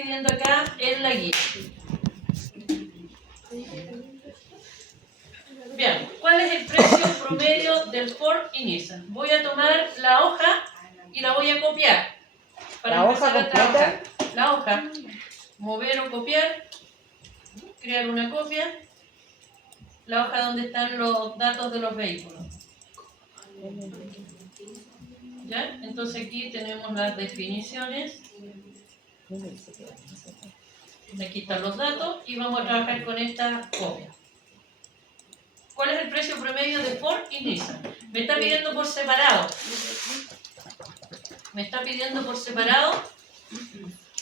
pidiendo acá en la guía. Bien, ¿cuál es el precio promedio del Ford y Nissan? Voy a tomar la hoja y la voy a copiar para empezar a trabajar. La hoja, mover o copiar, crear una copia, la hoja donde están los datos de los vehículos. ¿Ya? Entonces aquí tenemos las definiciones. Aquí están los datos y vamos a trabajar con esta copia. ¿Cuál es el precio promedio de Ford y Nissan? Me está pidiendo por separado. Me está pidiendo por separado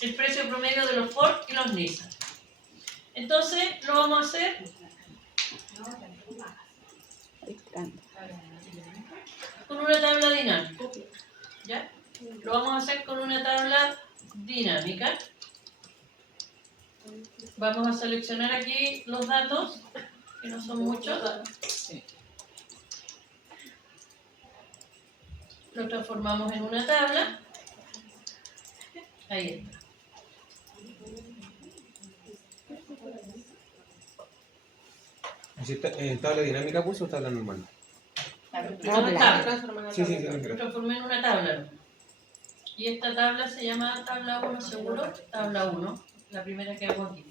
el precio promedio de los Ford y los Nissan. Entonces lo vamos a hacer con una tabla dinámica. ¿Ya? Lo vamos a hacer con una tabla dinámica. Vamos a seleccionar aquí los datos, que no son muchos. Lo transformamos en una tabla. Ahí está. ¿Tabla dinámica puso o tabla normal? Tabla. Sí, Lo transformé en una tabla. Y esta tabla se llama tabla 1 seguro, tabla 1, la primera que hago aquí.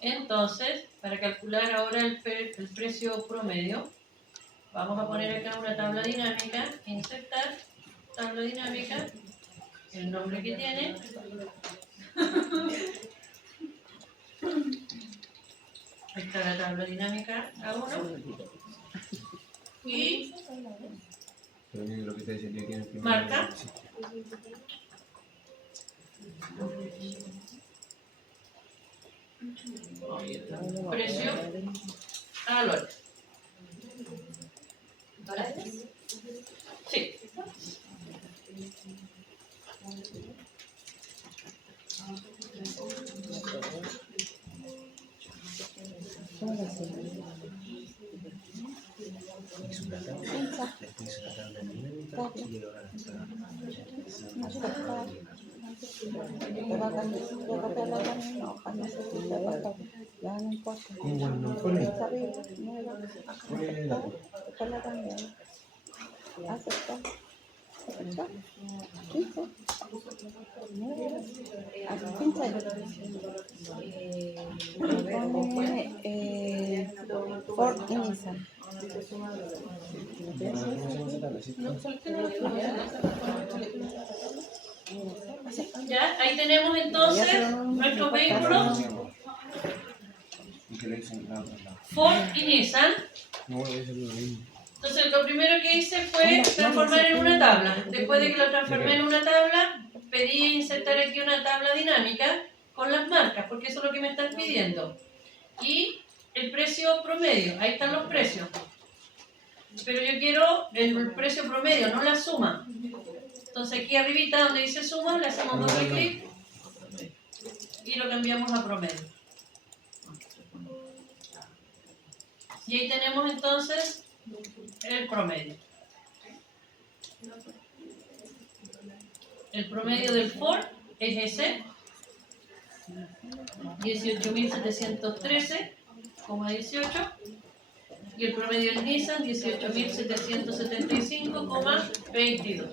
Entonces, para calcular ahora el precio promedio, vamos a poner acá una tabla dinámica, insertar, tabla dinámica, el nombre que tiene. Ahí está la tabla dinámica A1. Y marca. Precio a valores. Sí. Ford y Nissan. Ya, ahí tenemos entonces nuestros vehículos Ford y Nissan. Entonces lo primero que hice fue transformar en una tabla. Después de que lo transformé en una tabla, pedí insertar aquí una tabla dinámica con las marcas, porque eso es lo que me están pidiendo. Y el precio promedio, ahí están los precios. Pero yo quiero el precio promedio, no la suma. Entonces aquí arribita donde dice suma, le hacemos doble clic y lo cambiamos a promedio. Y ahí tenemos entonces el promedio. El promedio del Ford es ese, 18.713,18. Y el promedio del Nissan, 18.775,22.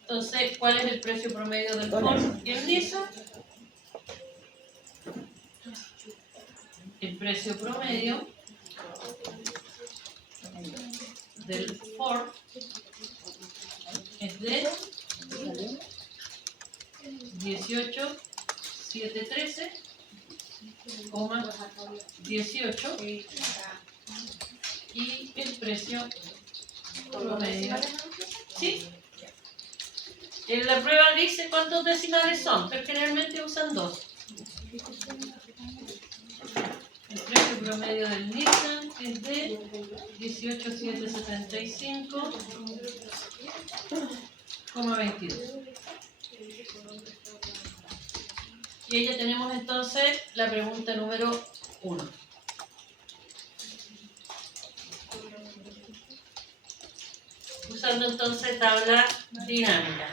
Entonces, ¿cuál es el precio promedio del Ford y el Nissan? El precio promedio del Ford es de 18.713,18 y el precio promedio. ¿Sí? En la prueba dice cuántos decimales son, pero generalmente usan 2. El precio promedio del Nissan es de 18.775,22. Y ahí ya tenemos entonces la pregunta número 1. usando entonces tabla dinámica.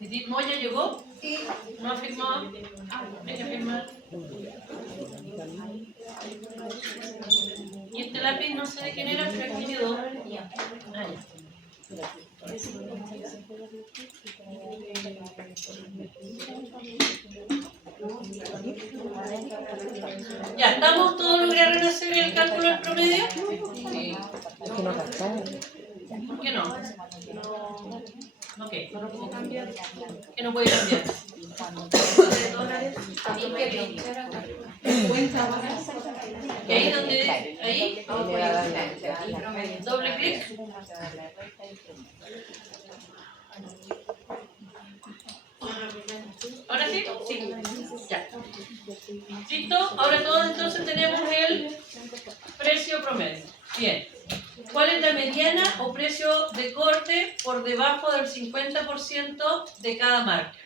¿Edith Moya llegó? Sí. ¿No ha firmado? Hay que firmar. Y este lápiz no sé de quién era, pero aquí quedó. Ah, ya, ¿estamos? ¿Todos lograron hacer el cálculo del promedio? Sí. ¿Por qué no? Ok. ¿Qué no puede cambiar? ¿Y ahí donde? Ahí. Doble clic. ¿Ahora sí? Sí. Ya. ¿Listo? Ahora todos entonces tenemos el precio promedio. Bien. ¿Cuál es la mediana o precio de corte por debajo del 50% de cada marca?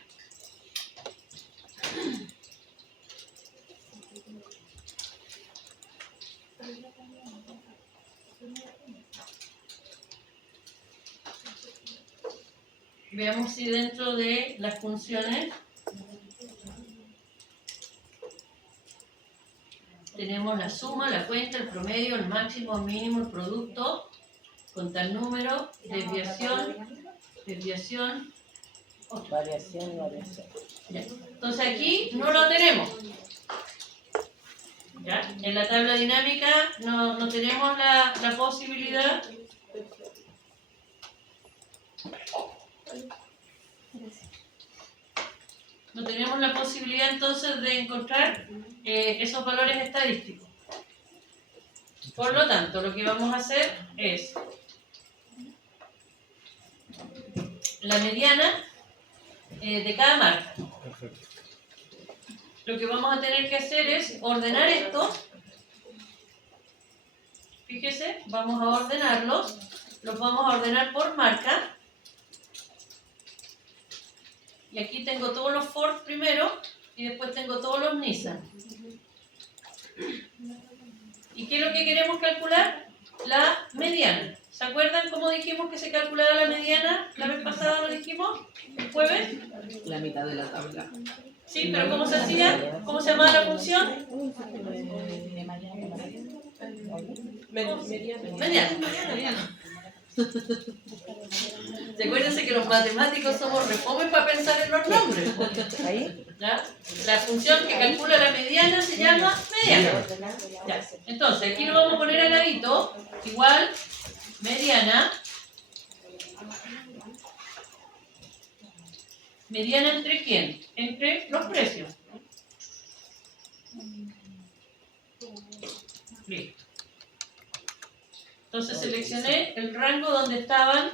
Veamos si dentro de las funciones tenemos la suma, la cuenta, el promedio, el máximo, el mínimo, el producto, contar número, desviación, Variación. ya. Entonces aquí no lo tenemos. ¿Ya? En la tabla dinámica no tenemos la posibilidad entonces de encontrar esos valores estadísticos. Por lo tanto, lo que vamos a hacer es la mediana de cada marca. Perfecto. Lo que vamos a tener que hacer es ordenar esto. Fíjese, vamos a ordenarlos. Los vamos a ordenar por marca. Y aquí tengo todos los Ford primero y después tengo todos los Nissan. ¿Y qué es lo que queremos calcular? La mediana. ¿Se acuerdan cómo dijimos que se calculaba la mediana? La vez pasada lo dijimos, el jueves. La mitad de la tabla. Sí, pero ¿cómo se hacía? ¿Cómo se llamaba la función? Mediana. Recuérdense que los matemáticos somos refomes para pensar en los nombres. Ahí. ¿Ya? La función que calcula la mediana se llama mediana. Ya. Entonces, aquí lo vamos a poner al ladito, igual, mediana. ¿Mediana entre quién? Entre los precios. Listo. Entonces seleccioné el rango donde estaban,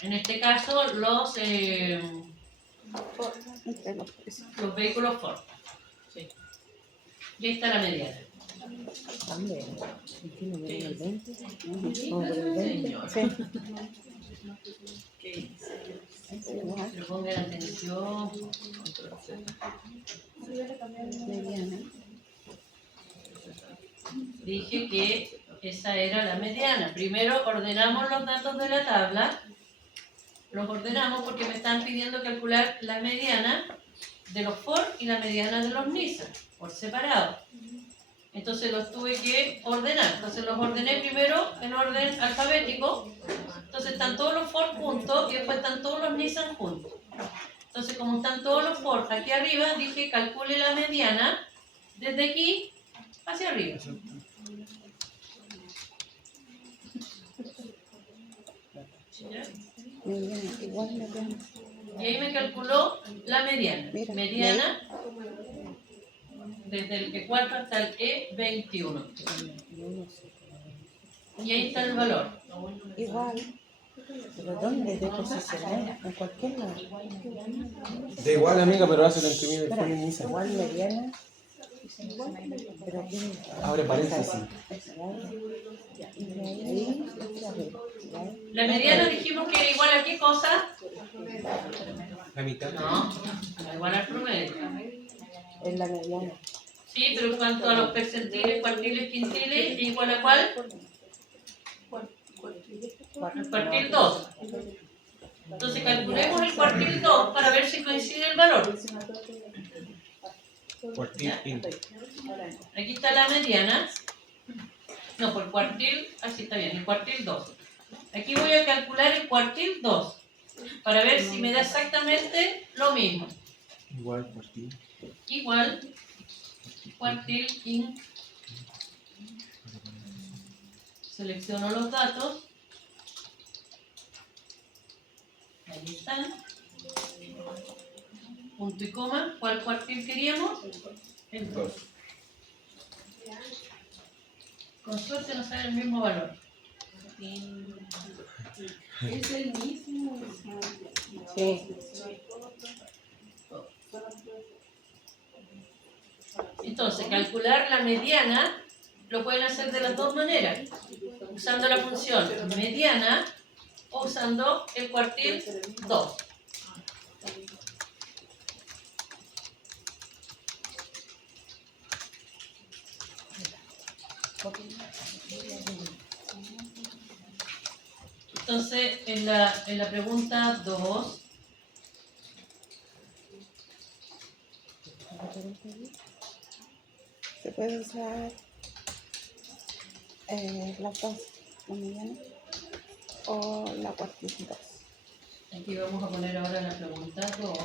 en este caso, los vehículos Ford. Sí. Y ahí está la mediana. Pero pongan atención. Dije que esa era la mediana. Primero ordenamos los datos de la tabla. Los ordenamos porque me están pidiendo calcular la mediana de los Ford y la mediana de los Nissan, por separado. Entonces los tuve que ordenar. Entonces los ordené primero en orden alfabético. Entonces están todos los Ford juntos y después están todos los Nissan juntos. Entonces como están todos los Ford aquí arriba, dije calcule la mediana desde aquí hacia arriba. ¿Ya? Y ahí me calculó la mediana. Mediana desde el E4 hasta el E21. Y ahí está el valor. Igual. ¿Pero dónde te posicionas? En cualquier lado. Da igual, amiga, pero hace la imprimir Espera, el Nissan. igual mediana. Pero aquí. Abre paréntesis. Y de ahí, ¿ya? La mediana dijimos que era igual a qué cosa. La mitad. No, igual al promedio. Es la mediana. Sí, pero en cuanto a los percentiles, cuartiles, quintiles, ¿es igual a cuál? El cuartil 2. Entonces calculemos el cuartil 2 para ver si coincide el valor. Cuartil, quinto. Aquí está la mediana. No, por cuartil, así está bien, el cuartil 2. Aquí voy a calcular el cuartil 2 para ver si me da exactamente lo mismo. Igual, cuartil. Igual, cuartil, in. Selecciono los datos. Ahí están. Punto y coma. ¿Cuál cuartil queríamos? El 2. Con suerte nos sale el mismo valor. Es el mismo. Sí. Entonces, calcular la mediana lo pueden hacer de las dos maneras. Usando la función mediana o usando el cuartil 2. Entonces, en la pregunta 2, Se puede usar las dos, la mediana o la cuartil 2. aquí vamos a poner ahora la pregunta 2.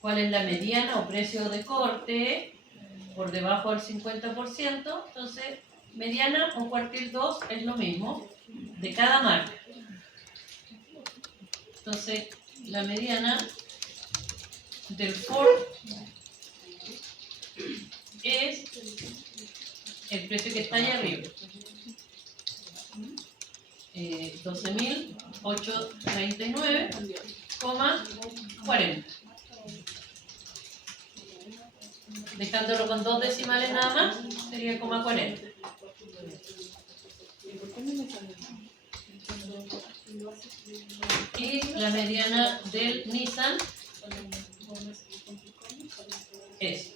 ¿Cuál es la mediana o precio de corte por debajo del 50%? Entonces, mediana o cuartil 2 es lo mismo de cada marca. Entonces, la mediana del Ford es el precio que está allá arriba. 12.839,40. Dejándolo con 2 decimales nada más, sería 40. Y la mediana del Nissan es.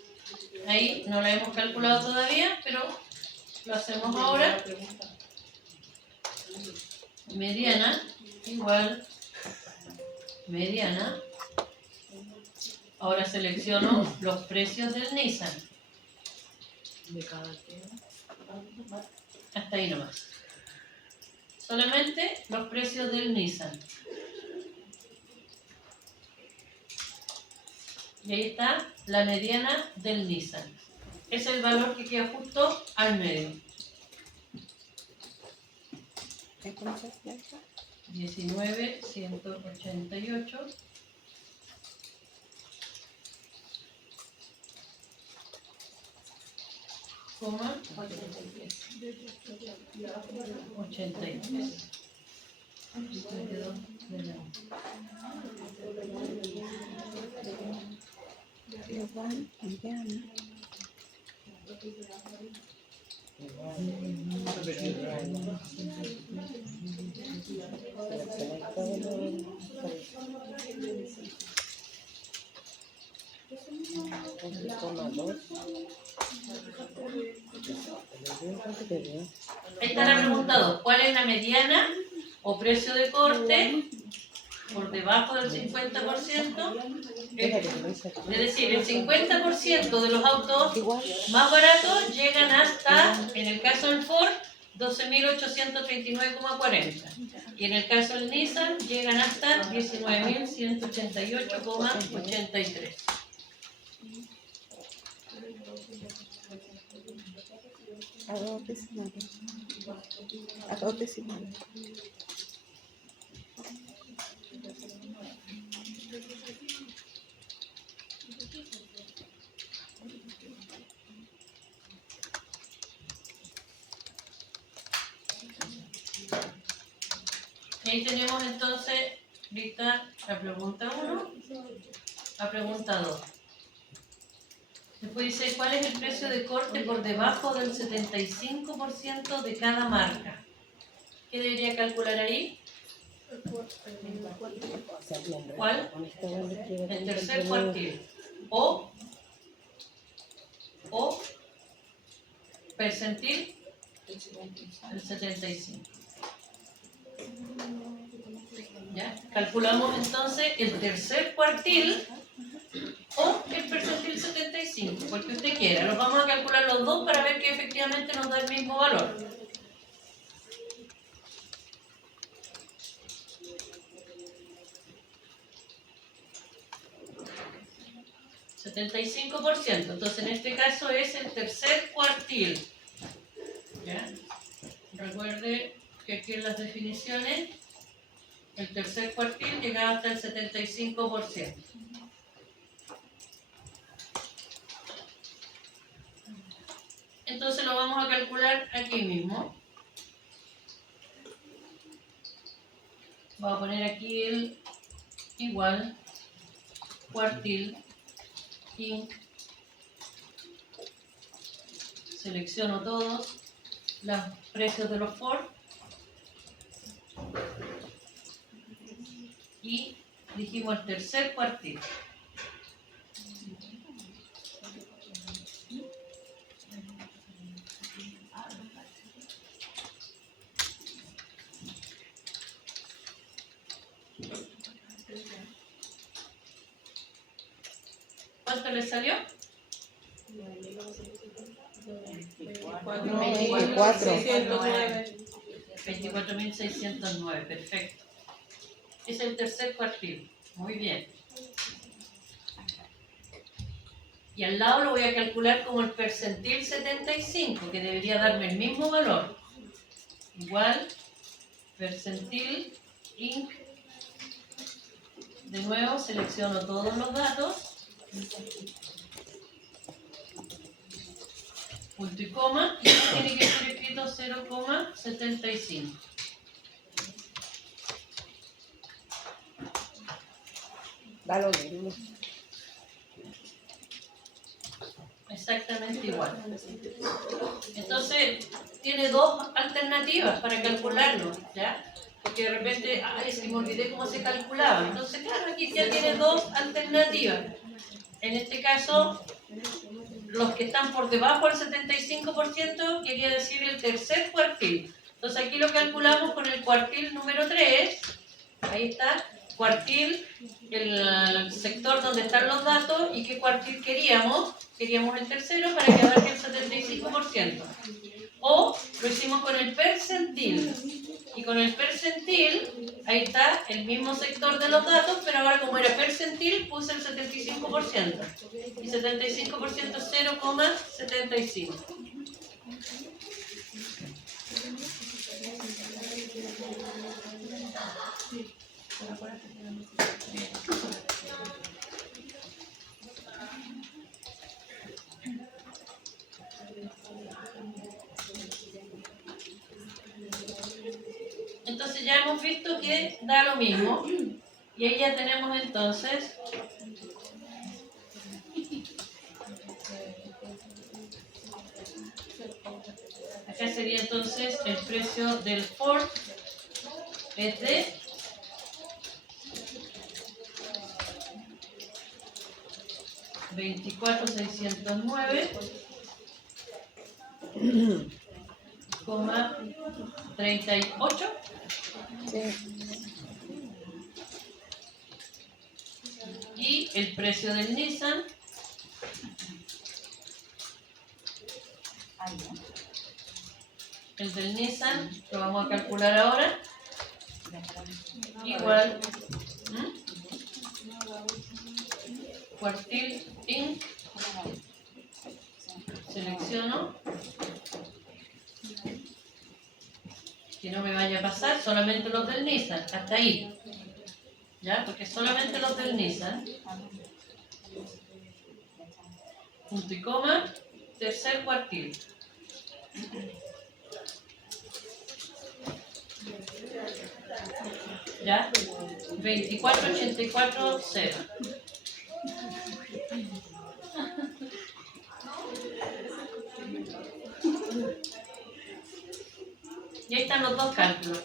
Ahí no la hemos calculado todavía, pero lo hacemos ahora. Mediana igual mediana. Ahora selecciono los precios del Nissan. De cada tema. Hasta ahí nomás. Solamente los precios del Nissan. Y ahí está la mediana del Nissan. Es el valor que queda justo al medio. Entonces, ya está. 19.188. Coma 83. Me quedó de lado. Igual, mediana. Seleccionar todo lo... 2,2. Ahí está la pregunta 2. ¿Cuál es la mediana o precio de corte por debajo del 50%? Es decir, el 50% de los autos Igual, más baratos llegan hasta, en el caso del Ford, 12.839,40. Y en el caso del Nissan llegan hasta 19.188,83. a 2 decimales. A 2 decimales. Ahí tenemos entonces lista la pregunta 1, la pregunta 2. Después dice, ¿cuál es el precio de corte por debajo del 75% de cada marca? ¿Qué debería calcular ahí? O sea, bien, ¿Cuál? con esto bueno, escribe El tanto tercer entre cuartil. O percentil, el 75. ¿Ya? Calculamos entonces el tercer cuartil o el percentil 75, porque usted quiera. Los vamos a calcular los dos para ver que efectivamente nos da el mismo valor. $75%. Entonces en este caso es el tercer cuartil. ¿Ya? Recuerde que aquí en las definiciones el tercer cuartil llega hasta el 75%. Entonces lo vamos a calcular aquí mismo. Voy a poner aquí el igual cuartil Inc. Selecciono todos los precios de los Ford y dijimos el tercer cuartil. ¿Cuánto le salió? 24.609, perfecto. Es el tercer cuartil. Muy bien. Y al lado lo voy a calcular como el percentil 75, que debería darme el mismo valor. Igual, percentil Inc. De nuevo selecciono todos los datos. Punto y coma. Y esto tiene que ser escrito 0,75. Da lo mismo. Exactamente igual. Entonces, tiene dos alternativas para calcularlo, ¿ya? Porque de repente, ay, se me olvidé cómo se calculaba. Entonces, claro, aquí ya tiene dos alternativas. En este caso, los que están por debajo del 75% quería decir el tercer cuartil. Entonces, aquí lo calculamos con el cuartil número 3. Ahí está, cuartil, el sector donde están los datos y qué cuartil queríamos. Queríamos el tercero para que abarque el 75%. O lo hicimos con el percentil. Y con el percentil, ahí está el mismo sector de los datos, pero ahora como era percentil, puse el 75%. Y 75% es 0,75. Entonces ya hemos visto que da lo mismo. Y ahí ya tenemos entonces acá sería entonces el precio del Ford es de 24.609,38. Sí. Y el precio del Nissan el del Nissan lo vamos a calcular ahora igual cuartil Inc. Selecciono que no me vaya a pasar solamente los del Nissan hasta ahí, ya, porque solamente los del Nissan, punto y coma, tercer cuartil. ¿Ya? 2484.0. Y ahí están los dos cálculos.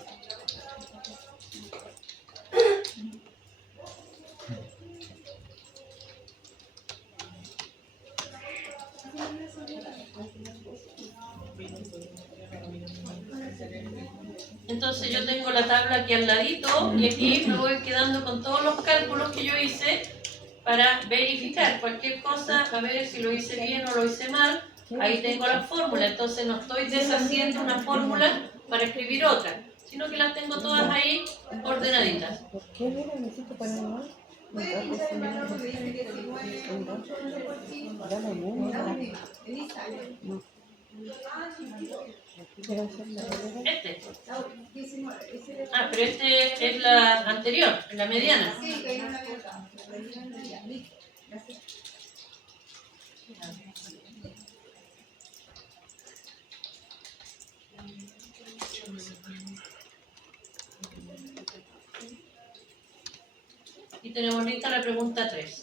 Entonces yo tengo la tabla aquí al ladito y aquí me voy quedando con todos los cálculos que yo hice para verificar cualquier cosa, a ver si lo hice bien o lo hice mal. Ahí tengo la fórmula, entonces no estoy deshaciendo una fórmula para escribir otra, sino que las tengo todas ahí ordenaditas. ¿Por qué no necesito poner más? Da lo mismo. No. Quiero hacer la regla. Este. Ah, pero este es la anterior, la mediana. Y tenemos lista la pregunta 3.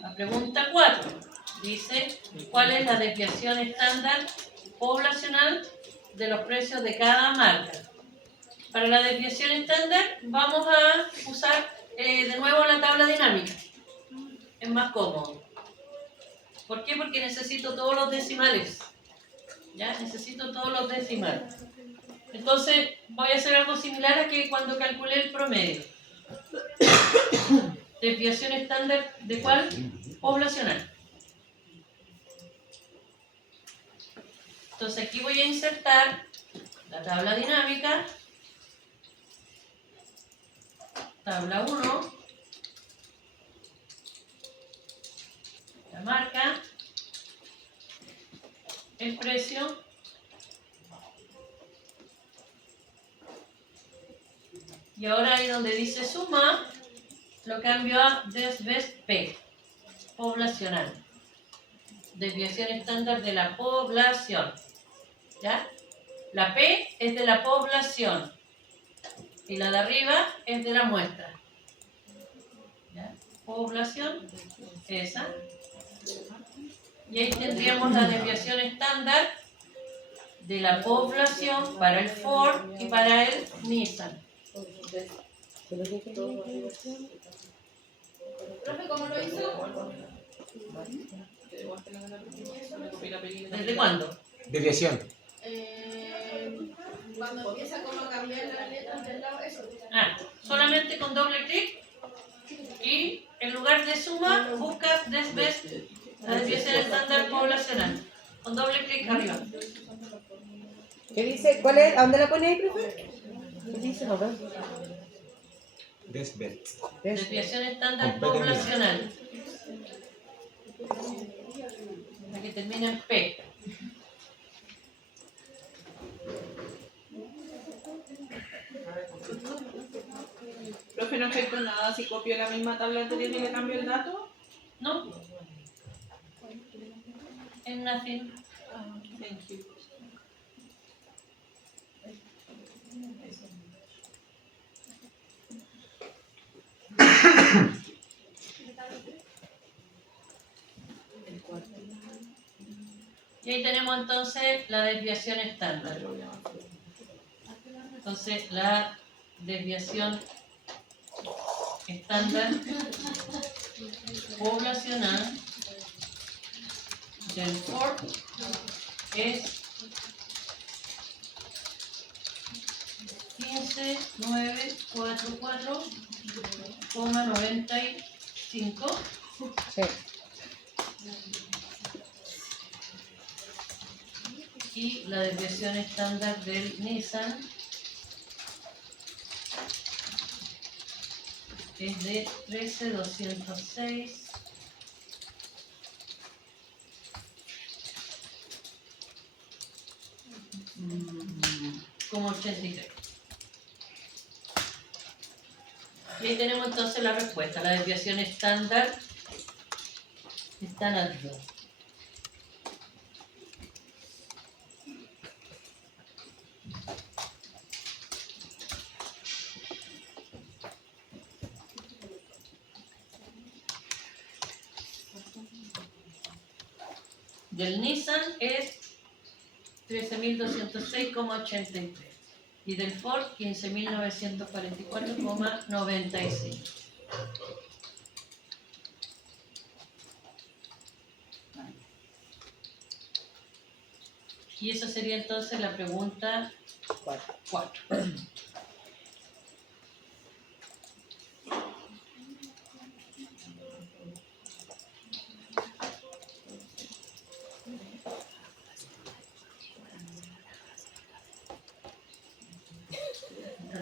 La pregunta 4 dice, ¿cuál es la desviación estándar poblacional de los precios de cada marca? Para la desviación estándar vamos a usar de nuevo la tabla dinámica. Es más cómodo. ¿Por qué? Porque necesito todos los decimales. ¿Ya? Necesito todos los decimales. Entonces voy a hacer algo similar a que cuando calculé el promedio. Desviación estándar ¿de cuál? Poblacional. Entonces aquí voy a insertar la tabla dinámica, tabla 1, la marca, el precio, y ahora ahí donde dice suma, lo cambio a DESBESP, poblacional. Desviación estándar de la población. ¿Ya? La P es de la población y la de arriba es de la muestra. ¿Ya? Población, esa. Y ahí tendríamos la desviación estándar de la población para el Ford y para el Nissan. Profe, ¿cómo lo hizo? ¿Desde cuándo? Desviación. Cuando empieza como a cambiar las letras del lado, eso. Ah, solamente con doble clic y en lugar de suma buscas DESBESP, la desviación estándar poblacional. Con doble clic arriba. ¿Qué dice? ¿Cuál es? ¿A dónde la pone ahí, profe? ¿Qué dice? No veo. Desbet. Desviación estándar poblacional. La que termina en P. Profe, no afecta nada si copio la misma tabla anterior y le cambio el dato. ¿No? En nothing. Thank you. Y ahí tenemos entonces la desviación estándar. Entonces la desviación estándar poblacional del Ford es 15944,95. Sí. Y la desviación estándar del Nissan es de 13.206. Como 83. Y ahí tenemos entonces la respuesta. La desviación estándar está en las dos. del Nissan es 13.206,83 y del Ford 15.944,95. Y esa sería entonces la pregunta 4.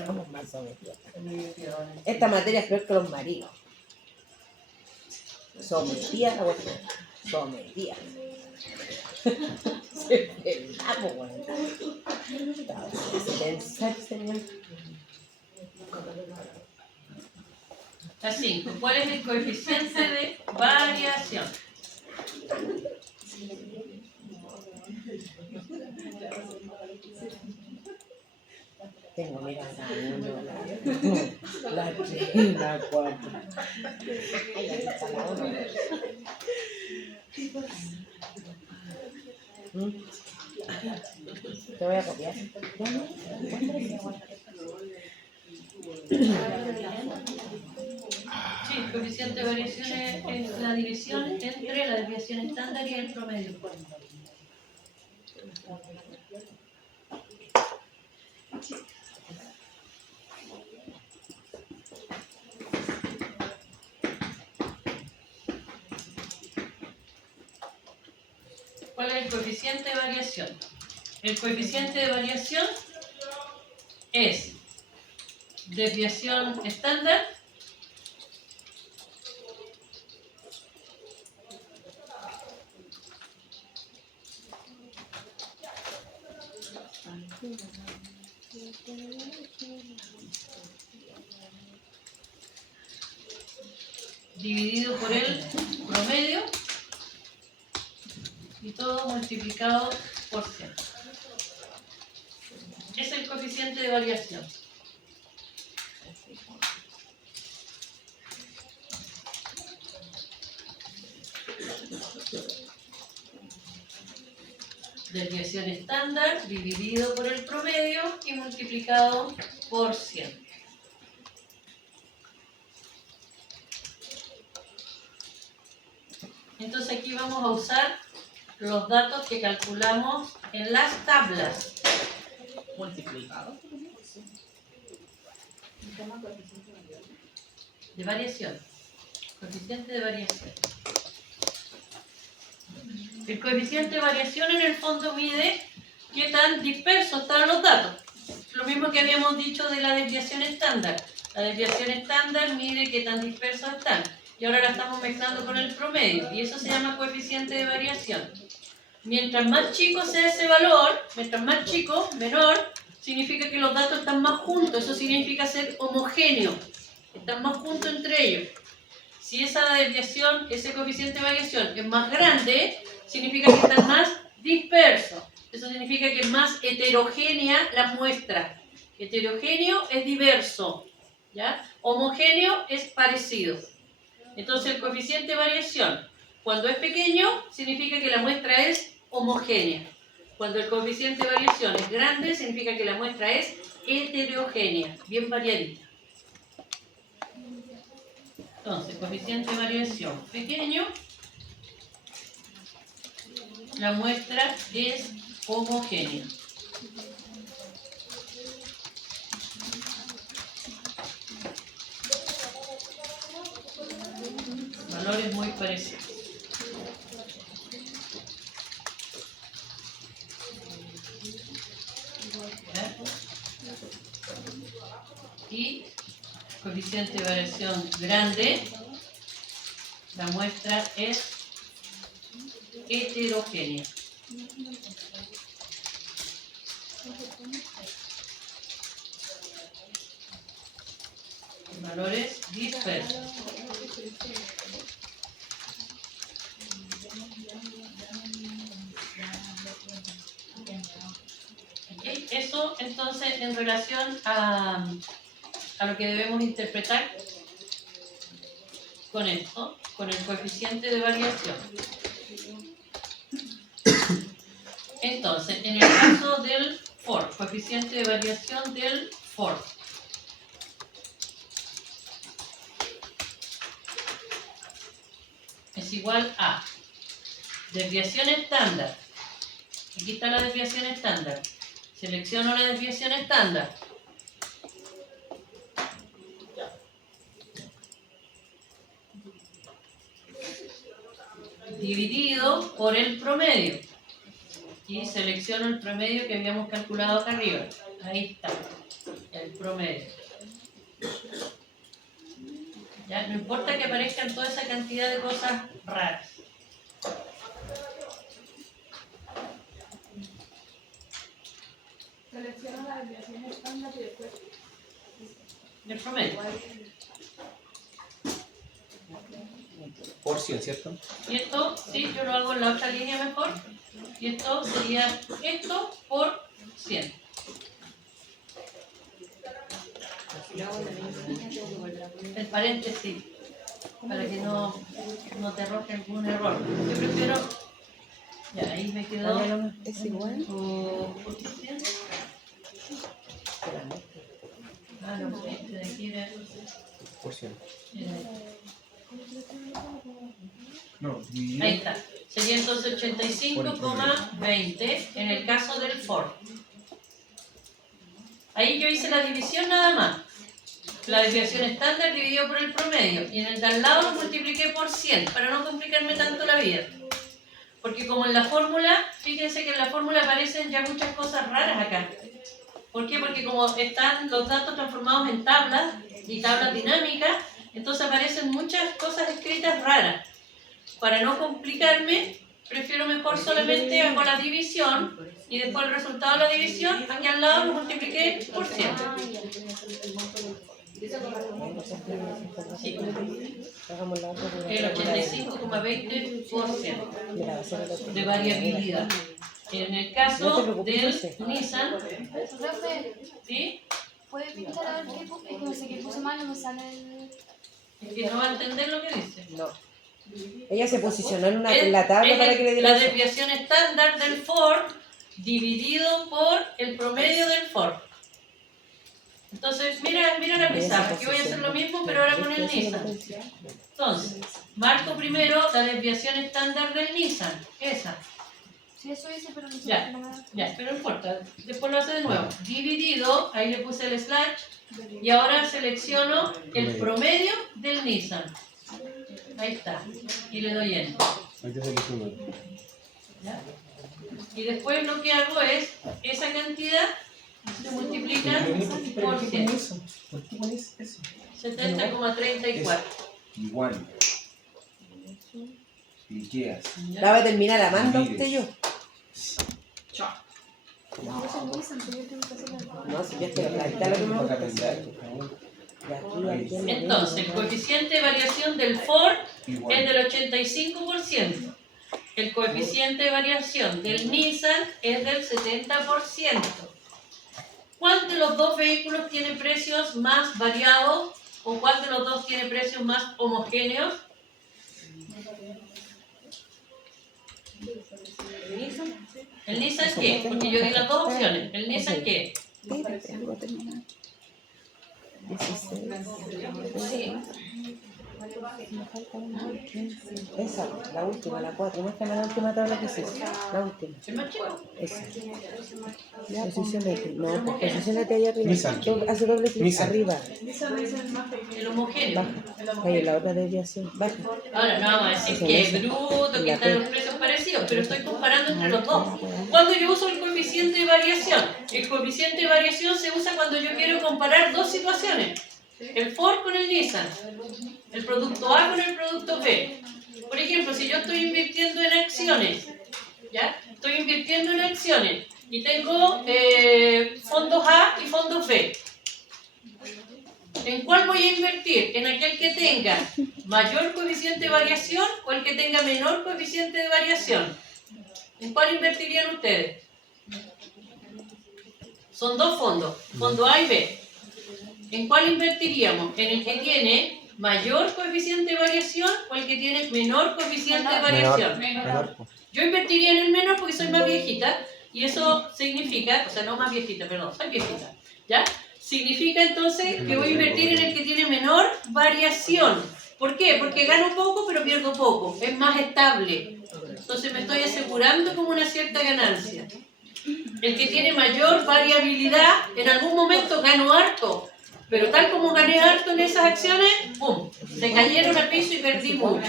Vamos más sometidos. Esta materia es peor que los maridos. Sometida la cuestión. Sometida. Se pegamos, güey. Pensar, señor. La 5. ¿Cuál es el coeficiente de variación? Tengo, mira, la 1, la 3, la 4. Ay, ahí está la 1. Te voy a copiar. Sí, el coeficiente de variación es la división entre la desviación estándar y el promedio. ¿Cuál es el coeficiente de variación? El coeficiente de variación es desviación estándar dividido por el promedio y todo multiplicado por 100. Es el coeficiente de variación. Desviación estándar dividido por el promedio y multiplicado por 100. Entonces aquí vamos a usar los datos que calculamos en las tablas. Multiplicado. De variación. Coeficiente de variación. El coeficiente de variación en el fondo mide qué tan dispersos están los datos. Lo mismo que habíamos dicho de la desviación estándar. La desviación estándar mide qué tan dispersos están. Y ahora la estamos mezclando con el promedio. Y eso se llama coeficiente de variación. Mientras más chico sea ese valor, mientras más chico, menor, significa que los datos están más juntos. Eso significa ser homogéneo. Están más juntos entre ellos. Si esa desviación, ese coeficiente de variación es más grande, significa que están más dispersos. Eso significa que es más heterogénea la muestra. Heterogéneo es diverso, ¿ya? Homogéneo es parecido. Entonces el coeficiente de variación, cuando es pequeño, significa que la muestra es homogénea. Cuando el coeficiente de variación es grande, significa que la muestra es heterogénea, bien variadita. Entonces, coeficiente de variación pequeño, la muestra es homogénea. Valores muy parecidos. ¿Ya? Y coeficiente de variación grande, la muestra es heterogénea. Valores dispersos. ¿Okay? Eso entonces en relación a lo que debemos interpretar con esto, con el coeficiente de variación. Entonces, en el caso del Ford, coeficiente de variación del Ford. Es igual a desviación estándar. Aquí está la desviación estándar. Selecciono la desviación estándar. Dividido por el promedio. Y selecciono el promedio que habíamos calculado acá arriba. Ahí está, el promedio. Ya, no importa que aparezcan toda esa cantidad de cosas raras. Selecciona la desviación estándar y después. El promedio. Por 100, ¿cierto? Y esto, sí, yo lo hago en la otra línea mejor. Y esto sería esto por 100. El paréntesis, para que no te arroje algún error. Yo prefiero... Ya, ahí me quedó... Es igual. ¿Por qué 100? Ah, no, este de aquí era... Por 100. No, Ahí está. Sería entonces 85,20 en el caso del Ford. Ahí yo hice la división nada más. La desviación estándar dividido por el promedio. Y en el de al lado lo multipliqué por 100 para no complicarme tanto la vida. Porque como en la fórmula, fíjense que en la fórmula aparecen ya muchas cosas raras acá. ¿Por qué? Porque como están los datos transformados en tablas y tablas dinámicas, entonces aparecen muchas cosas escritas raras. Para no complicarme, prefiero mejor solamente hago la división y después el resultado de la división, aquí al lado lo multipliqué por 100. Sí. El 85,20% de variabilidad. En el caso del Nissan, Profe, ¿sí? ¿puede pintar a ver qué puse? Es que no sé qué puse mal, no me sale el... Es que no va a entender lo que dice. No. Ella se posicionó en la tabla para que le diera la eso. desviación estándar del Ford dividido por el promedio del Ford. Entonces, mira la pizarra. Aquí voy a hacer lo mismo, pero ahora con el Nissan. Entonces, marco primero la desviación estándar del Nissan. Esa. Sí, eso hice, pero no sé Ya. por qué no me da. Ya, pero no importa. Después lo hace de nuevo. Dividido, ahí le puse el slash. Y ahora selecciono el promedio del Nissan. Ahí está. Y le doy enter. ¿Ya? Y después lo que hago es, esa cantidad se multiplica por 100. ¿Por qué pones eso? 70,34. Igual. Cliqueas. ¿Ya? La va a terminar amando a usted yo. Chao. No, eso no hice, entonces yo tengo que hacer la... No, si ya estoy ahí está lo que me gusta. Y aquí, Entonces, el coeficiente de variación del Ford es Igual. del 85%. El coeficiente de variación del Nissan es del 70%. ¿Cuál de los dos vehículos tiene precios más variados o cuál de los dos tiene precios más homogéneos? ¿El Nissan qué? Porque yo di las dos opciones. ¿El Nissan qué? Espérate, algo terminar. 16. Me falta una. 15. esa, la última, la 4. Muéstrame la última tabla que hiciste. La última. ¿El más chico? Esa. Posiciónate. No, pues posiciónate ahí arriba. Nissan. Hace doble clic Nissan. arriba. El homogéneo. Baja. Ahí la otra desviación. Baja. Ahora no vamos a decir que es bruto, que están los precios parecidos, pero estoy comparando entre los dos. Cuando yo uso el coeficiente de variación, el coeficiente de variación se usa cuando yo quiero comparar dos situaciones. El Ford con el Nissan, el producto A con el producto B. Por ejemplo, si yo estoy invirtiendo en acciones, ¿ya? Estoy invirtiendo en acciones y tengo fondos A y fondos B. ¿En cuál voy a invertir? ¿En aquel que tenga mayor coeficiente de variación o el que tenga menor coeficiente de variación? ¿En cuál invertirían ustedes? Son dos fondos, fondo A y B. ¿En cuál invertiríamos? ¿En el que tiene mayor coeficiente de variación o el que tiene menor coeficiente de variación? Menor. Yo invertiría en el menor porque soy más viejita Y eso significa, o sea, no más viejita, perdón, soy viejita, ¿ya? Significa entonces que voy a invertir en el que tiene menor variación. ¿Por qué? Porque gano poco pero pierdo poco, es más estable. Entonces me estoy asegurando como una cierta ganancia. El que tiene mayor variabilidad, en algún momento gano harto, pero tal como gané harto en esas acciones, ¡pum!, se cayeron a piso y perdí mucho.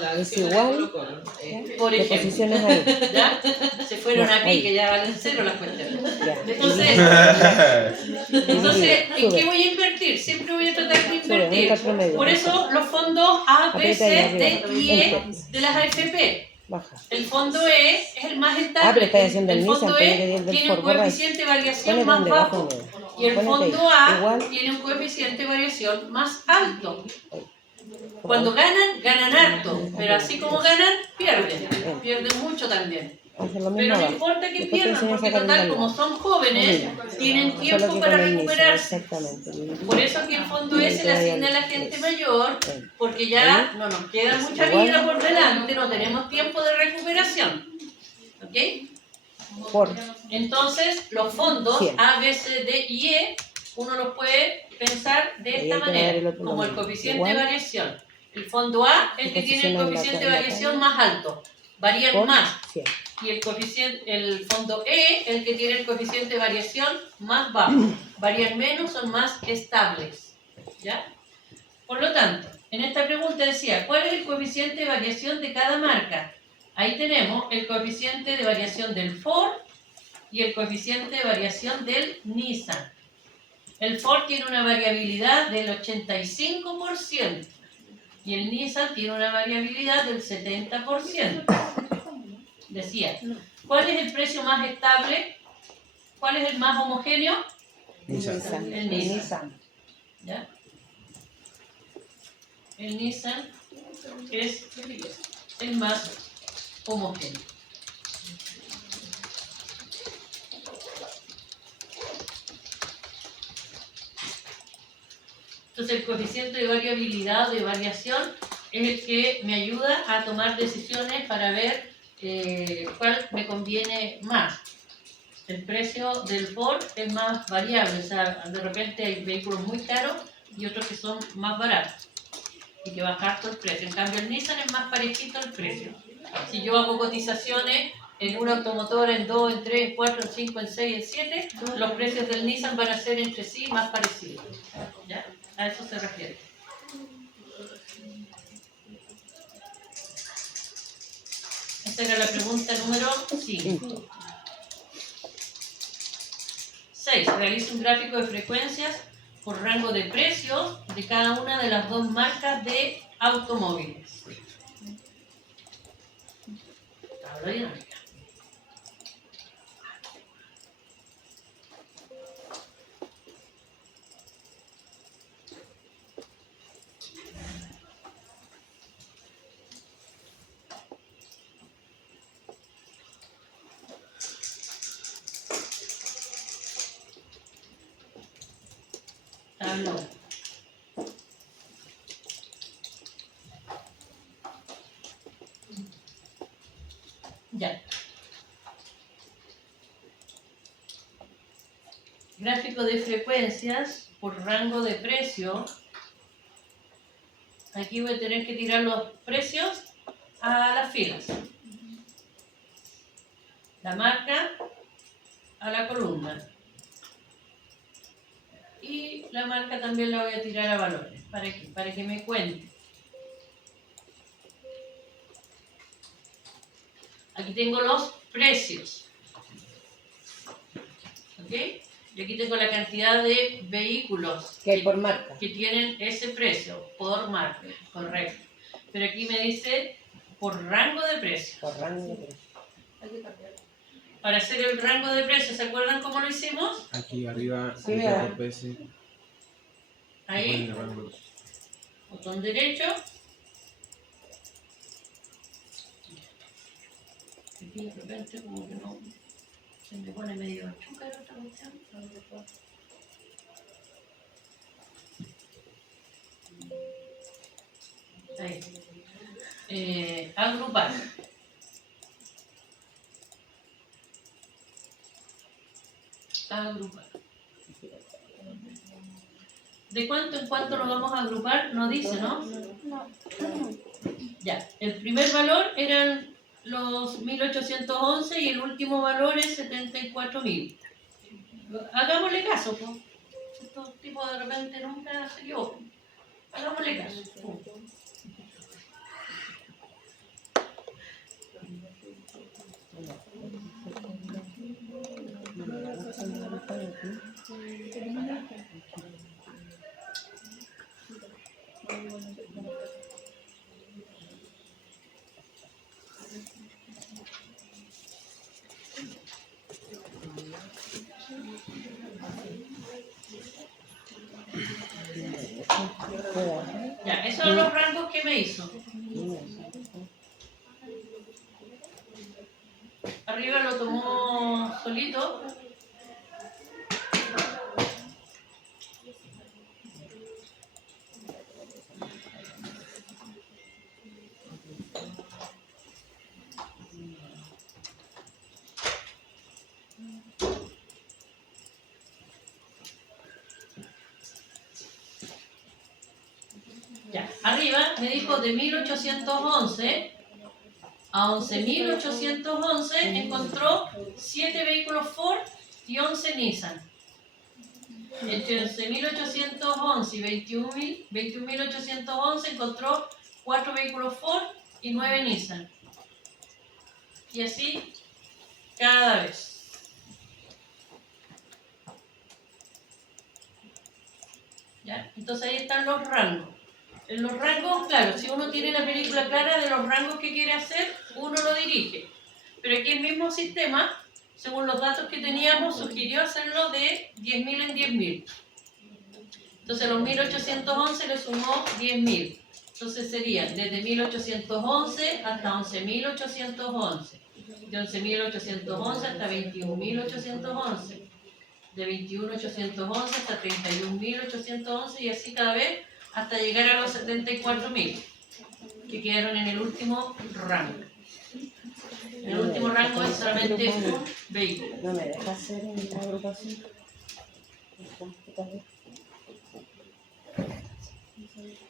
Ya, es igual. Por ¿Qué ejemplo, posiciones ahí? ¿ya? Se fueron Ya, a pique, ya valen cero las cuestiones. Ya. Entonces, ¿en qué voy a invertir? Siempre voy a tratar de Sube, aumenta el invertir. promedio. Por eso los fondos A, B, Aprieta ahí C, arriba. D y E Enter. de las AFP. Baja. El fondo E es el más estable. Ah, pero estás haciendo el el Nissan, fondo pero E yo quería el del tiene un Ford, borra coeficiente de variación Ponete más donde bajo. bajo nuevo. Y el Ponete fondo ahí. A Igual. tiene un coeficiente de variación más alto. Cuando ganan, ganan harto, pero así como ganan, pierden. Pierden mucho también. Hacen lo mismo Pero no abajo. importa que Después te pierdan, enseño a porque sacar el total, valor. como son jóvenes, tienen Solo tiempo que para con el Nissan, recuperarse. exactamente. Por eso que el fondo Y S le ahí asigna a la gente mayor, Sí. porque ya no nos queda mucha Igual. vida por delante, no tenemos tiempo de recuperación. ¿Ok? Por. Entonces, los fondos 100. A, B, C, D y E, uno los puede pensar de Ahí esta hay que dar manera, el otro como el número. coeficiente Igual. de variación. El fondo A, el que tiene el Posiciona en la coeficiente de tabla. variación más alto, varían Por más. 100. Y el fondo E, el que tiene el coeficiente de variación más bajo. Varían menos, son más estables. ¿Ya? Por lo tanto, en esta pregunta decía, ¿cuál es el coeficiente de variación de cada marca? Ahí tenemos el coeficiente de variación del Ford y el coeficiente de variación del Nissan. El Ford tiene una variabilidad del 85% y el Nissan tiene una variabilidad del 70%. Decía, ¿cuál es el precio más estable? ¿Cuál es el más homogéneo? Nissan. El Nissan. ¿Ya? El Nissan es el más homogéneo. Entonces el coeficiente de variabilidad o de variación es el que me ayuda a tomar decisiones para ver cuál me conviene más. El precio del Ford es más variable, o sea, de repente hay vehículos muy caros y otros que son más baratos y que bajan harto el precio. En cambio el Nissan es más parejito el precio. Si yo hago cotizaciones en una automotora, en 2, en 3, en 4, en 5, en 6, en 7, los precios del Nissan van a ser entre sí más parecidos. ¿Ya? A eso se refiere. Esa era la pregunta número 5. 6. Realiza un gráfico de frecuencias por rango de precios de cada una de las dos marcas de automóviles. Tabla dinámica. Tabla 1. Ya. Gráfico de frecuencias por rango de precio. Aquí voy a tener que tirar los precios a las filas. La marca a la columna. Y la marca también la voy a tirar a valores. ¿Para qué? Para que me cuente. Aquí tengo los precios. ¿Ok? Y aquí tengo la cantidad de vehículos Que hay por marca. que tienen ese precio por marca. Correcto. Pero aquí me dice por rango de precio. Por rango de precio. Para hacer el rango de precios, ¿se acuerdan cómo lo hicimos? Aquí arriba, Sí, el vea. RPS. Ahí, Ponen el rango. botón derecho. Aquí de repente como que no se me pone medio chúcara esta cuestión. Ahí. Agrupar. Agrupar. ¿De cuánto en cuánto nos vamos a agrupar? No dice, ¿no? No. Ya, el primer valor eran los 1811 y el último valor es 74.000. Hagámosle caso, pues. Estos tipos de repente nunca se equivocan. Hagámosle caso. Ya, esos son los rangos que me hizo. Arriba lo tomó solito. Ya, arriba me dijo de 1811 a 11.811 encontró 7 vehículos Ford y 11 Nissan. Entre 11.811 y 21.811 encontró 4 vehículos Ford y 9 Nissan. Y así cada vez. ¿Ya? Entonces ahí están los rangos. En los rangos, claro, si uno tiene la película clara de los rangos que quiere hacer, uno lo dirige. Pero aquí el mismo sistema, según los datos que teníamos, sugirió hacerlo de 10.000 en 10.000. Entonces los 1811 le sumó 10.000. Entonces serían desde 1811 hasta 11.811. De 11.811 hasta 21.811. De 21.811 hasta 31.811 y así cada vez hasta llegar a los 74.000 que quedaron en el último rango. En el último rango es solamente un vehículo. No me deja hacer una agrupación.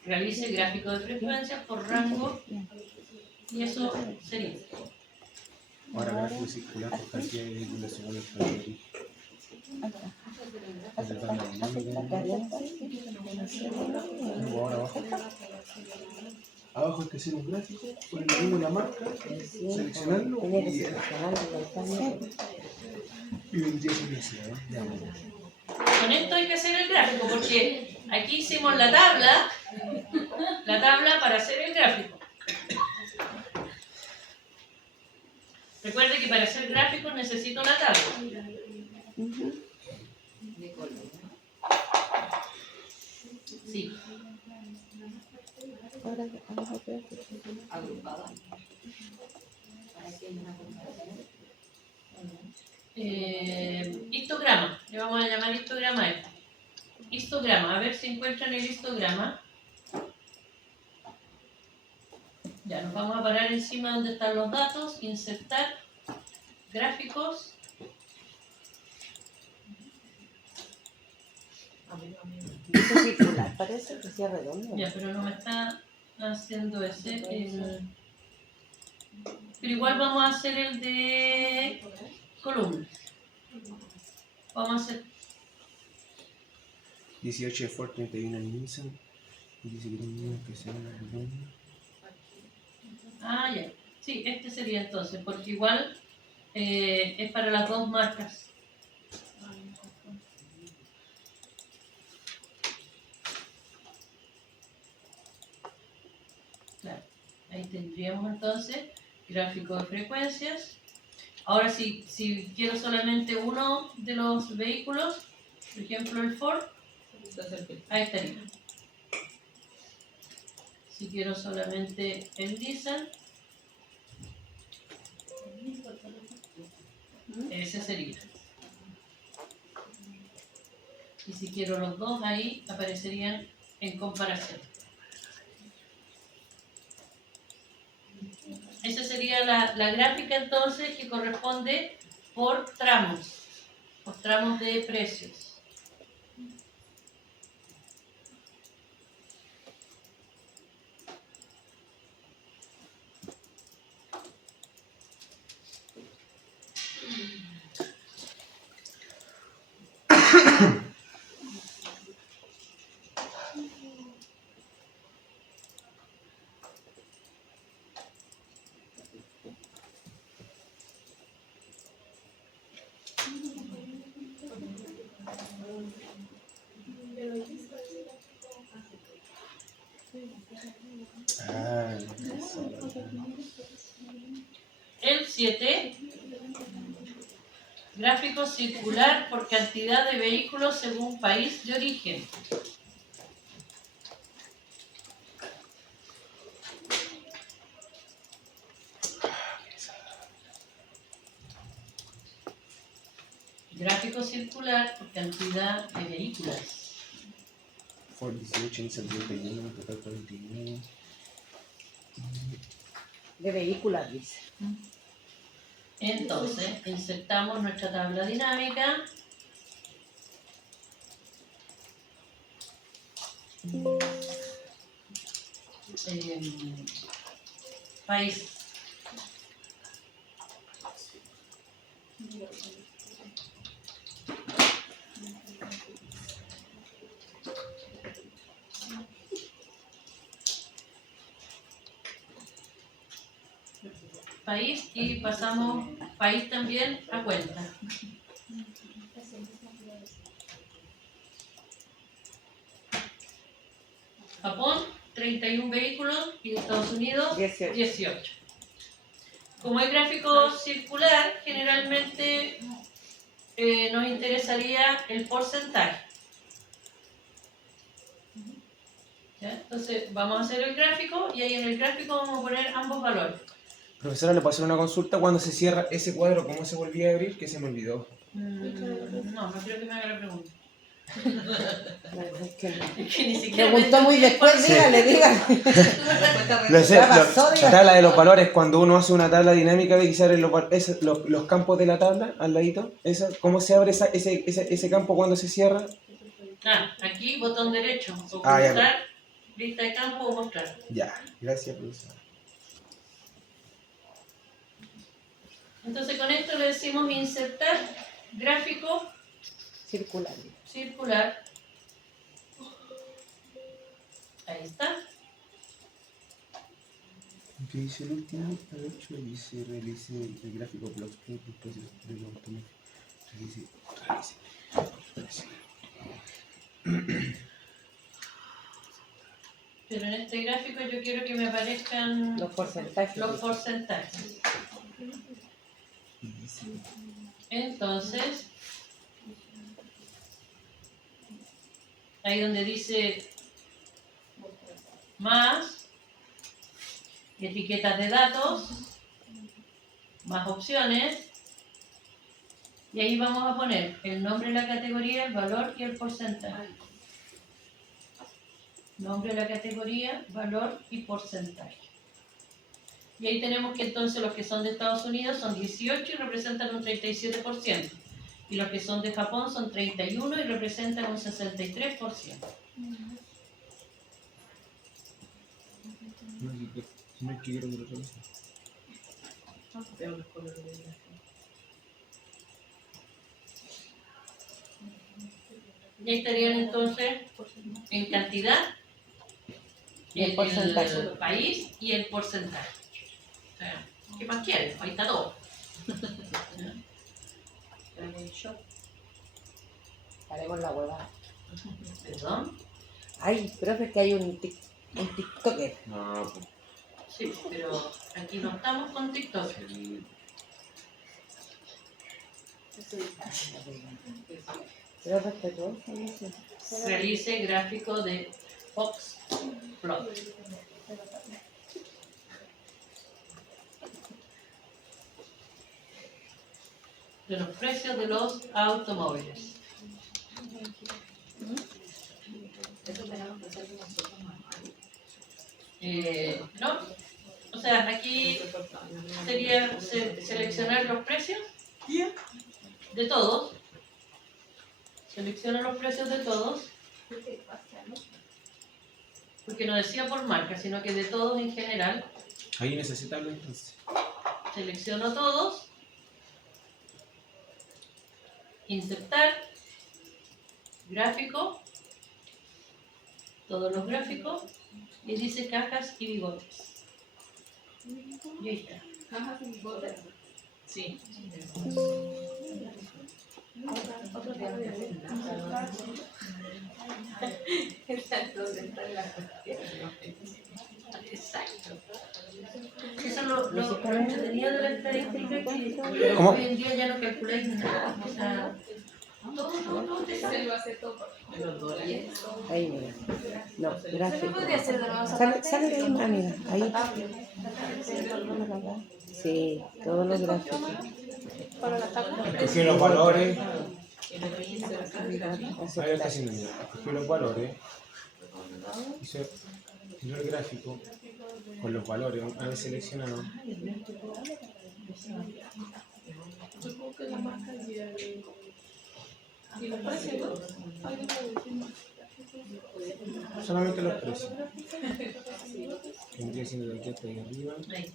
Realice el gráfico de frecuencias por rango y eso sería. Ahora gráfico circular por cantidad de vehículos según el plan de origen. Luego ahora abajo. Abajo hay que hacer un gráfico, ponerle la marca, seleccionarlo y vendría siendo así, ¿no? Ya. Con esto hay que hacer el gráfico porque aquí hicimos la tabla para hacer el gráfico. Recuerde que para hacer gráficos necesito la tabla. Sí. Ahora abajo creo que Agrupada. ¿Para qué hay una comparación? Histograma. Le vamos a llamar histograma a esto. Histograma. A ver si encuentran el histograma. Ya, nos vamos a parar encima donde están los datos. Insertar. Gráficos. Dice circular, parece que sea redondo. Ya, pero no me está haciendo ese. Pero igual vamos a hacer el de columnas. Vamos a hacer. 18 de Ford, 31 en Nissan. Y dice que tenía que ser una redonda. Ah, ya. Sí, este sería entonces, porque igual es para las dos marcas. Claro, ahí tendríamos entonces gráfico de frecuencias. Ahora si quiero solamente uno de los vehículos, por ejemplo el Ford, ahí estaría. Si quiero solamente el Nissan, ese sería. Y si quiero los dos, ahí aparecerían en comparación. Esa sería la gráfica entonces que corresponde por tramos. Por tramos de precios. Ah, El 7, gráfico circular por cantidad de vehículos según país de origen. Gráfico circular por cantidad de vehículos. Ford 18, Nissan 31, total 49. De vehículos, dice. Entonces, insertamos nuestra tabla dinámica. País. País y pasamos país también a cuenta. Japón, 31 vehículos y Estados Unidos, 18. Como es gráfico circular, generalmente nos interesaría el porcentaje. ¿Ya? Entonces vamos a hacer el gráfico y ahí en el gráfico vamos a poner ambos valores. Profesora, ¿le puedo hacer una consulta? Cuando se cierra ese cuadro, ¿cómo se volvía a abrir? Que se me olvidó. No creo que me haga la pregunta. Es que Es que ni siquiera preguntó muy después, Sí. dígale. Lo sé, Ya pasó, la tabla de los valores, cuando uno hace una tabla dinámica, ve que se abren los campos de la tabla al ladito. ¿Cómo se abre ese campo cuando se cierra? Aquí botón derecho, Ya. ocultar, lista de campo o mostrar. Ya, gracias, profesora. Entonces con esto le decimos insertar gráfico Circular. circular. Ahí está. ¿Qué dice el último? El 8 dice realice el gráfico Blockplot después de lo automático. Realice. Pero en este gráfico yo quiero que me aparezcan Los porcentajes. los porcentajes. Entonces, ahí donde dice más, etiquetas de datos, más opciones, y ahí vamos a poner el nombre de la categoría, el valor y el porcentaje. Nombre de la categoría, valor y porcentaje. Y ahí tenemos que entonces los que son de Estados Unidos son 18 y representan un 37%. Y los que son de Japón son 31 y representan un 63%. No es que quiero que lo revise. Y ahí estarían entonces en cantidad Y el porcentaje. el país y el porcentaje. O sea, ¿qué más quieren? Ahí está todo. Haremos la huevada. ¿Perdón? Ay, profe, es que hay un TikToker. No, pues. Sí, pero aquí no estamos con TikTok. Pero respetuoso, dice. Realice gráfico de Foxplot. De los precios de los automóviles. No, o sea, aquí sería seleccionar los precios de todos Selecciono los precios de todos, porque no decía por marca, sino que de todos en general. Ahí necesitamos entonces. Selecciono todos, insertar, gráfico, todos los gráficos, y dice cajas y bigotes. Y ahí está. Cajas y bigotes. Sí. Exacto. Eso es lo entretenido de la estadística, que ¿Cómo? hoy en día ya no calculáis nada. O sea, todo te Se sale. lo hace todo. Ahí, mira. No, ¿Qué gráfico. podría hacer de nuevo? Sale de ahí, mira. Ahí. Sí, todos los gráficos. Para la tabla. Escogí los valores. Aceptar. Ahí está haciendo, mira. Escogí los valores. Hice el gráfico con los valores. A ver, seleccionado. Supongo que la marca y los precios, ¿no? Solamente los precios. Tendría siendo de aquí hasta ahí arriba. Ahí.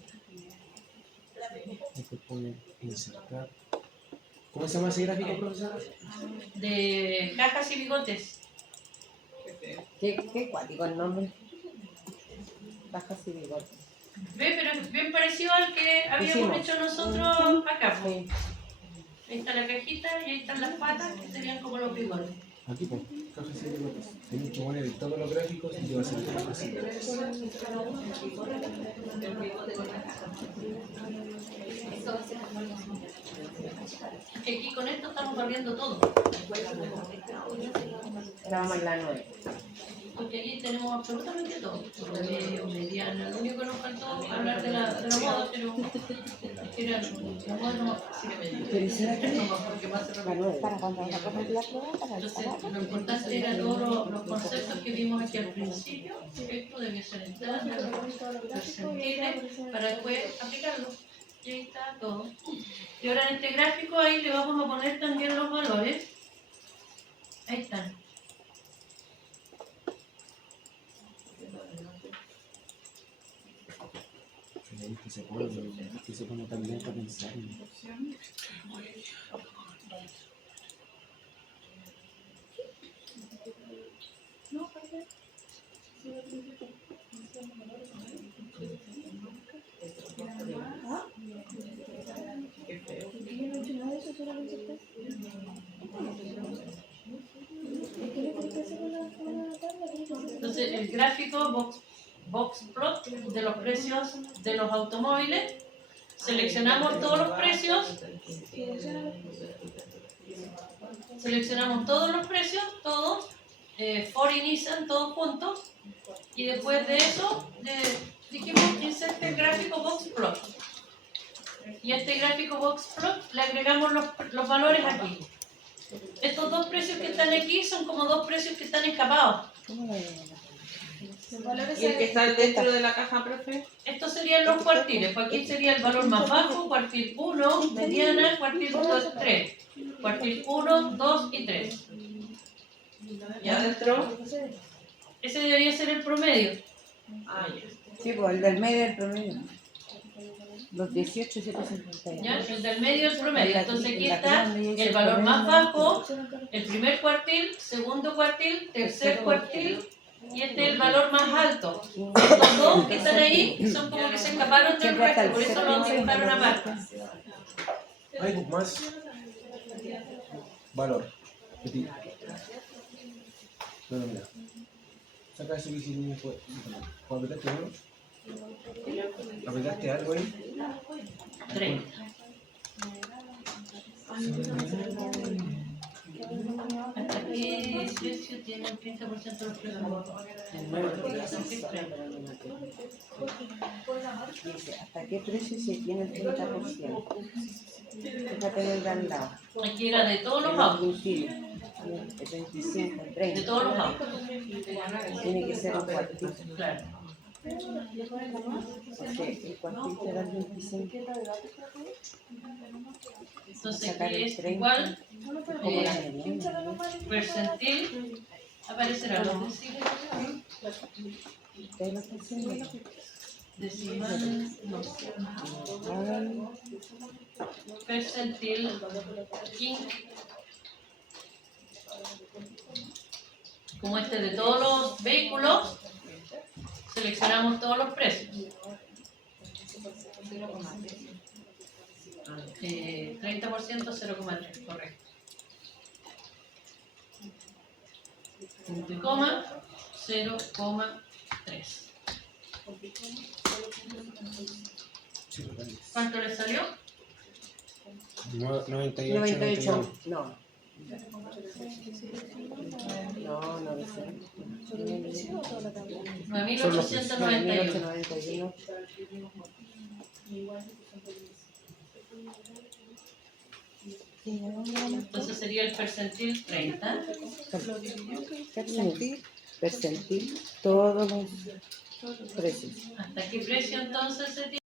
Después pone insertar. ¿Cómo se llama ese gráfico, profesora? De cajas y bigotes. Qué cuático el nombre. Cajas y bigotes. Ve, pero es bien parecido al que habíamos Hicimos. hecho nosotros acá. Pues. Sí. Ahí está la cajita y ahí están las patas, que serían como los bigotes. Aquí, pues, cajas y bigotes. Tengo que poner todos los gráficos y yo voy a hacer cajas y bigotes. Que aquí con esto estamos barriendo todo. Estábamos en la 9. Porque aquí tenemos absolutamente todo. Promedio, mediana. Lo único que nos faltó hablar de la moda, pero era la moda no más fácil que medir. Pero será que No más porque más se la repite. 9. Para cuando hagamos la prueba, para el Entonces, sábado. lo importante era todos los conceptos que vimos aquí al principio. Esto debe ser estándar, percentiles, para después aplicarlo. Y ahí está todo. Y ahora en este gráfico ahí le vamos a poner también los valores. Ahí están. Que se pone tan lento a pensar. Entonces el gráfico box plot de los precios de los automóviles. Seleccionamos todos los precios. Seleccionamos todos los precios, todos. Ford y Nissan, todos juntos. Y después de eso, dijimos inserte el gráfico box plot. Y a este gráfico box plot le agregamos los valores aquí. Estos dos precios que están aquí son como dos precios que están escapados. ¿Y el que está dentro de la caja, profe? Estos serían los cuartiles. Pues aquí sería el valor más bajo, cuartil 1, mediana, cuartil 2, 3. Cuartil 1, 2 y 3. ¿Y adentro? Ese debería ser el promedio. Ah, ya. Sí, pues el del medio del promedio. Los 18,751. ¿Ya? El del medio el promedio. Entonces aquí está el valor más bajo, el primer cuartil, segundo cuartil, tercer cuartil, y este es el valor más alto. Estos dos que están ahí son como que se escaparon del resto, por eso los dibujaron aparte. Hay más valor. No, mira. Saca eso que hiciste después. ¿Apretaste uno? ¿Apretaste algo ahí? 30. ¿Hasta qué precio tiene el 30% de los precios? Dice, ¿hasta qué precio se tiene el 30%? Fíjate en el de al lado. Aquí era de todos los El autos. último, el 25, el De 30. todos los autos. Tiene que ser un cuartito. Claro. Porque el cuartito era el 25. Entonces Sacar aquí el es 30. igual. Como la mediana. percentil, aparecerá los deciles. ¿Qué es lo que hacemos? Decimal, no. Percentil, king. Como este de todos los vehículos, seleccionamos todos los precios. 30%, 0,3, correcto. Punto y coma, 0,3. ¿Cuánto le salió? 98, 98, no. No, 900. 9.891. 991. Entonces sería el percentil 30. Percentil, todos los precios. ¿Hasta qué precio entonces se tiene?